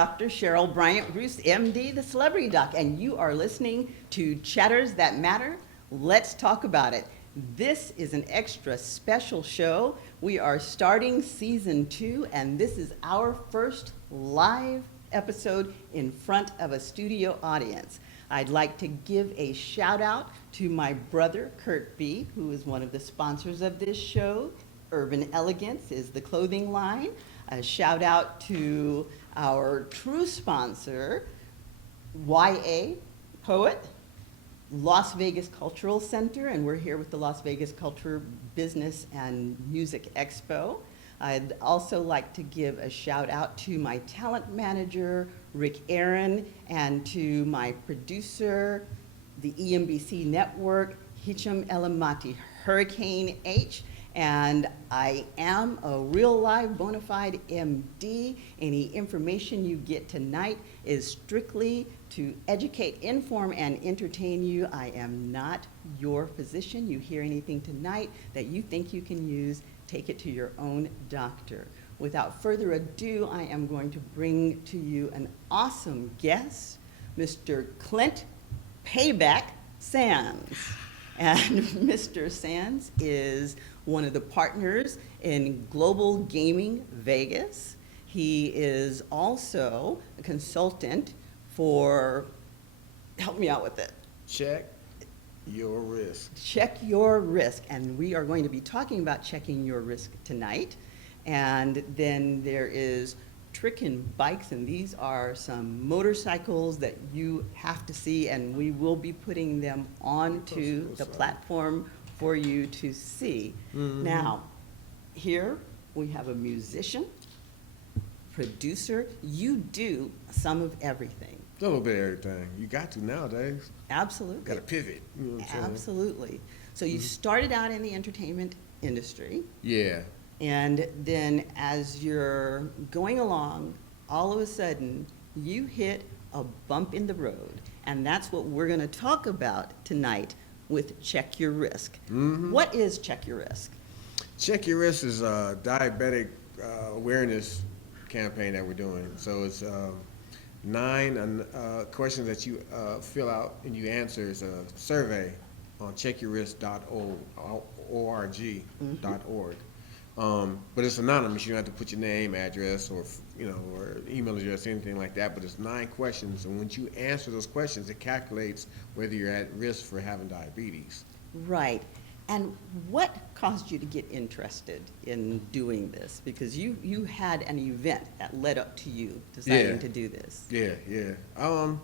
Dr. Cheryl BryantBruce, MD, the Celebrity Doc, and you are listening to Chatters That Matter. Let's talk about it. This is an extra special show. We are starting season 2, and this is our first live episode in front of a studio audience. I'd like to give a shout out to my brother, Kurt B., who is one of the sponsors of this show. Urban Elegance is the clothing line. A shout out to our true sponsor, YA Poet, Las Vegas Cultural Center, and we're here with the Las Vegas Culture Business and Music Expo. I'd also like to give a shout out to my talent manager, Rick Aaron, and to my producer, the EMBC Network, Hicham Elamati, Hurricane H. And I am a real live bona fide MD. Any information you get tonight is strictly to educate, inform, and entertain you. I am not your physician. You hear anything tonight that you think you can use, take it to your own doctor. Without further ado, I am going to bring to you an awesome guest, Mr. Clint Payback Sands. And Mr. Sands is one of the partners in Global Gaming Vegas. He is also a consultant for, help me out with it. Check your risk. Check your risk. And we are going to be talking about checking your risk tonight. And then there is Trickin' Bikes, and these are some motorcycles that you have to see, and we will be putting them onto the platform for you to see. Mm-hmm. Now, here we have a musician, producer. You do some of everything. A little bit of everything. You got to nowadays. Absolutely. Got to pivot. You know what I'm saying? Absolutely. So you started out in the entertainment industry. Yeah. And then as you're going along, all of a sudden, you hit a bump in the road. And that's what we're going to talk about tonight with Check Your Risk. Mm-hmm. What is Check Your Risk? Check Your Risk is a diabetic awareness campaign that we're doing. So it's 9 questions that you fill out and you answer. It's a survey on checkyourrisk.org. Mm-hmm. But it's anonymous. You don't have to put your name, address, or or email address, anything like that. But it's 9 questions, and once you answer those questions, it calculates whether you're at risk for having diabetes. Right. And what caused you to get interested in doing this? Because you had an event that led up to you deciding to do this. Yeah. I don't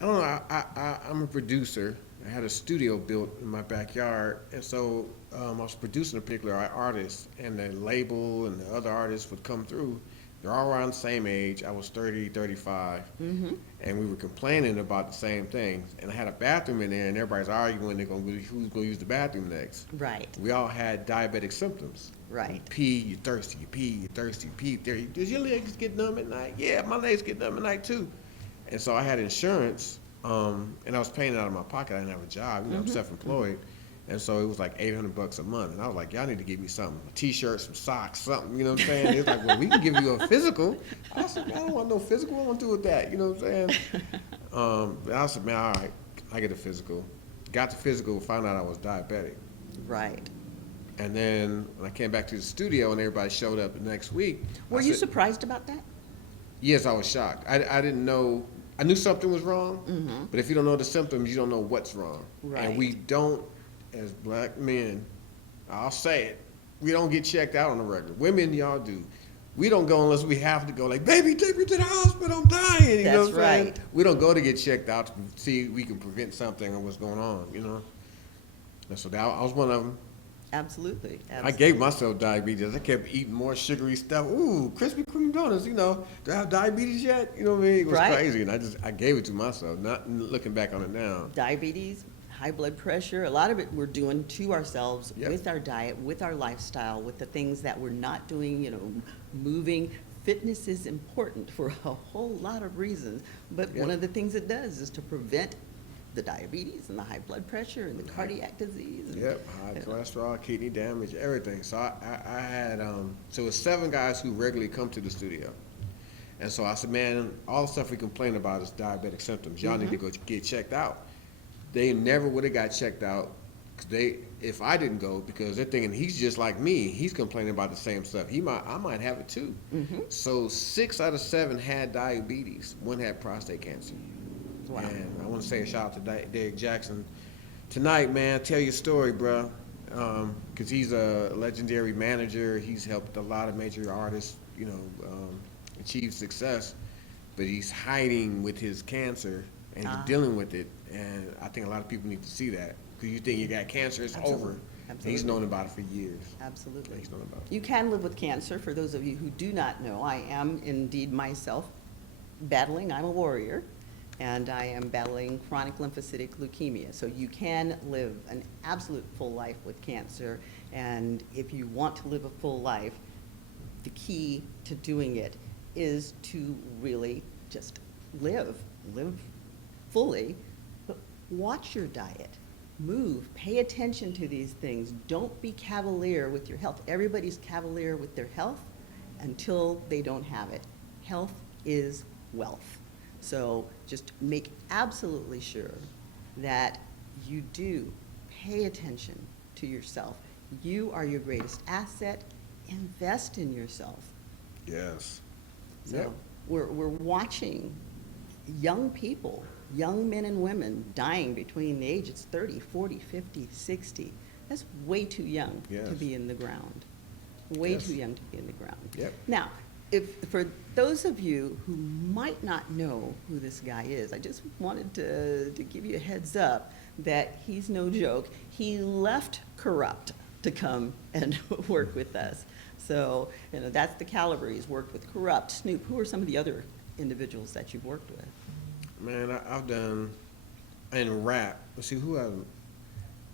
know. I'm a producer. I had a studio built in my backyard, and so I was producing a particular artist, and the label and the other artists would come through. They're all around the same age. I was 30, 35, mm-hmm. and we were complaining about the same things. And I had a bathroom in there, and everybody's arguing who's going to use the bathroom next. Right. We all had diabetic symptoms. Right. You pee, you're thirsty, you pee, you're thirsty, you pee. Does your legs get numb at night? Yeah, my legs get numb at night too. And so I had insurance, and I was paying it out of my pocket. I didn't have a job. Mm-hmm. I'm self-employed. Mm-hmm. And so it was like $800 a month. And I was like, y'all need to give me something, a t-shirt, some socks, something, you know what I'm saying? It's like, well, we can give you a physical. I said, man, I don't want no physical. What I want to do with that, you know what I'm saying? I said, man, all right, I get a physical. Got the physical, found out I was diabetic. Right. And then when I came back to the studio and everybody showed up the next week. Were you surprised about that? Yes, I was shocked. I didn't know. I knew something was wrong, mm-hmm. but if you don't know the symptoms, you don't know what's wrong. Right. And we don't, as black men, I'll say it, we don't get checked out on the regular. Women, y'all do. We don't go unless we have to go, like, baby, take me to the hospital, I'm dying. You know what I'm saying? Right. We don't go to get checked out to see if we can prevent something or what's going on, you know? And so I was one of them. Absolutely. I gave myself diabetes. I kept eating more sugary stuff. Ooh, Krispy Kreme donuts, do I have diabetes yet? You know what I mean? It was crazy, and I gave it to myself, not looking back on it now. Diabetes, high blood pressure, a lot of it we're doing to ourselves with our diet, with our lifestyle, with the things that we're not doing, moving. Fitness is important for a whole lot of reasons, but one of the things it does is to prevent the diabetes and the high blood pressure and the cardiac disease. And, high cholesterol, kidney damage, everything. So I had, so it was 7 guys who regularly come to the studio. And so I said, man, all the stuff we complain about is diabetic symptoms. Y'all need to go get checked out. They never would have got checked out if I didn't go, because they're thinking he's just like me. He's complaining about the same stuff. I might have it too. So 6 out of 7 had diabetes. 1 had prostate cancer. Wow. And I want to say a shout out to Derek Jackson tonight, man. Tell your story, bro. Because he's a legendary manager. He's helped a lot of major artists, achieve success. But he's hiding with his cancer and he's dealing with it. And I think a lot of people need to see that. Because you think you got cancer, it's over. Absolutely. He's known about it for years. Absolutely. He's known about it. You can live with cancer. For those of you who do not know, I am indeed myself battling. I'm a warrior. And I am battling chronic lymphocytic leukemia. So you can live an absolute full life with cancer. And if you want to live a full life, the key to doing it is to really just live fully, but watch your diet. Move, pay attention to these things. Don't be cavalier with your health. Everybody's cavalier with their health until they don't have it. Health is wealth. So just make absolutely sure that you do pay attention to yourself. You are your greatest asset. Invest in yourself. Yes. So Yep. we're watching young people, young men and women dying between the ages 30, 40, 50, 60. That's way too young Yes. to be in the ground. Way Yes. too young to be in the ground. Yep. Now, for those of you who might not know who this guy is, I just wanted to give you a heads up that he's no joke. He left Kurupt to come and work with us. So, that's the caliber. He's worked with Kurupt, Snoop. Who are some of the other individuals that you've worked with? Man, I've done, in rap, let's see,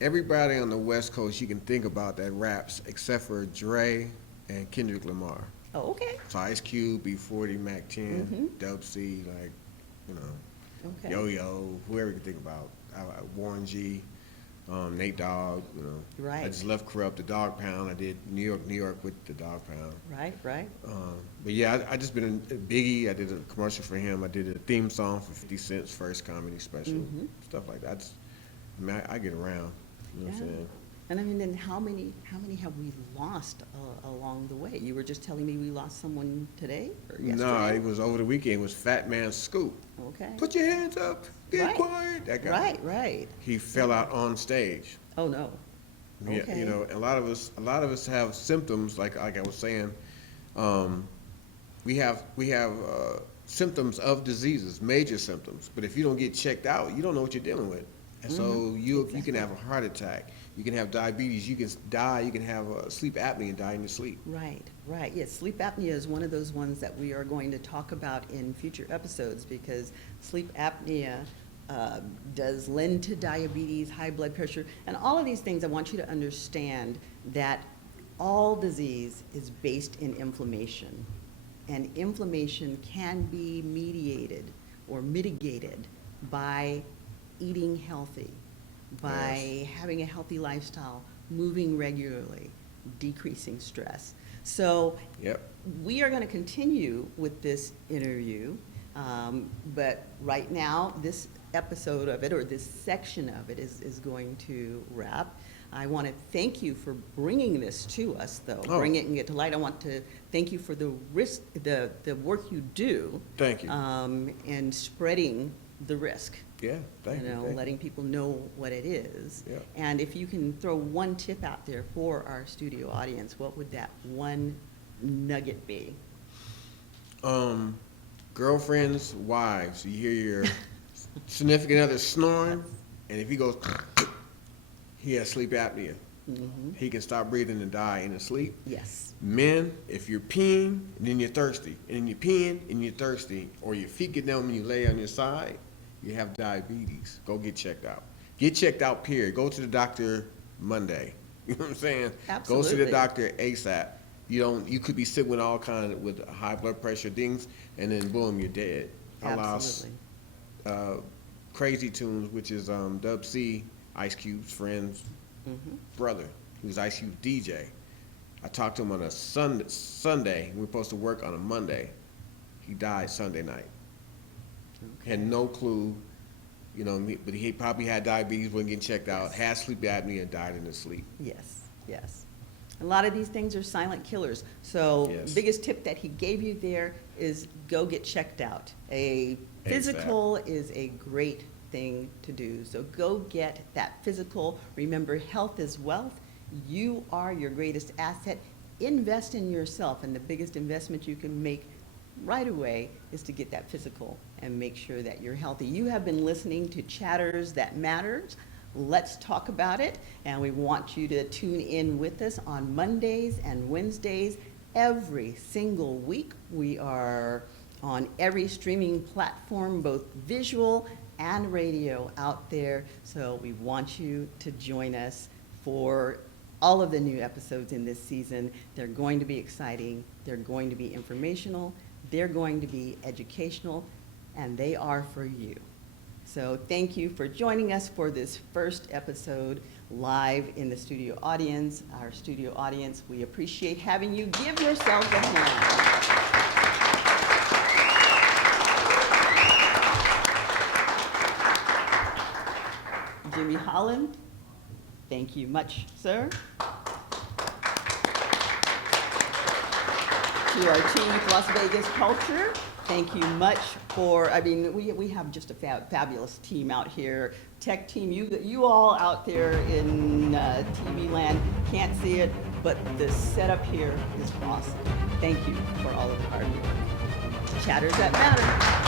everybody on the West Coast you can think about that raps, except for Dre and Kendrick Lamar. Oh, okay. So Ice Cube, B40, Mac 10, Mhm. Dub C, Okay. Yo-Yo, whoever you can think about, Warren G, Nate Dogg, Right. I just left Kurupt, the Dog Pound. I did New York with the Dog Pound. Right. But yeah, I just been in Biggie. I did a commercial for him. I did a theme song for 50 Cent's first comedy special, stuff like that. I get around. You know what I'm saying? And then how many have we lost along the way? You were just telling me we lost someone today or yesterday? No, it was over the weekend. It was Fat Man Scoop. Okay. Put your hands up. Get Right. quiet. That guy. Right. He fell out on stage. Oh, no. Yeah, Okay. a lot of us have symptoms like I was saying. We have symptoms of diseases, major symptoms. But if you don't get checked out, you don't know what you're dealing with. And so you can have a heart attack, you can have diabetes, you can die, you can have sleep apnea and die in your sleep. Right. Yes, sleep apnea is one of those ones that we are going to talk about in future episodes because sleep apnea does lend to diabetes, high blood pressure, and all of these things. I want you to understand that all disease is based in inflammation, and inflammation can be mediated or mitigated by eating healthy, by having a healthy lifestyle, moving regularly, decreasing stress. So Yep. we are going to continue with this interview, but right now this episode of it, or this section of it, is going to wrap. I want to thank you for bringing this to us, though. Oh. Bring it and get to light. I want to thank you for the work you do. Thank you. And spreading the risk. Yeah, thank you. Thank Letting people know what it is. Yeah. And if you can throw one tip out there for our studio audience, what would that one nugget be? Girlfriends, wives, you hear your significant other snoring, and if he goes, he has sleep apnea. He can stop breathing and die in his sleep. Yes. Men, if you're peeing and then you're thirsty, and you're peeing and you're thirsty, or your feet get down when you lay on your side, you have diabetes. Go get checked out. Get checked out, period. Go to the doctor Monday. You know what I'm saying? Absolutely. Go to the doctor ASAP. You could be sick with all kinds with high blood pressure things, and then boom, you're dead. I lost Absolutely. Crazy Tunes, which is Dub C, Ice Cube's friend's brother. He was Ice Cube's DJ. I talked to him on a Sunday. We were supposed to work on a Monday. He died Sunday night. Had no clue, you know, but he probably had diabetes, wasn't getting checked out, had sleep apnea, and died in his sleep. Yes, yes. A lot of these things are silent killers. So Yes. biggest tip that he gave you there is go get checked out. A physical is a great thing to do. So go get that physical. Remember, health is wealth. You are your greatest asset. Invest in yourself, and the biggest investment you can make right away is to get that physical and make sure that you're healthy. You have been listening to Chatters That Matters. Let's talk about it, and we want you to tune in with us on Mondays and Wednesdays every single week. We are on every streaming platform, both visual and radio out there, so we want you to join us for all of the new episodes in this season. They're going to be exciting, they're going to be informational, they're going to be educational, and they are for you. So thank you for joining us for this first episode live in the studio audience. Our studio audience, we appreciate having you. Give yourselves a hand. Jimmy Holland, thank you much, sir. To our team, Las Vegas Culture, thank you much for, I mean, we have just a fabulous team out here. Tech team, you all out there in TV land can't see it, but the setup here is awesome. Thank you for all of the hard work. Chatters That Matter.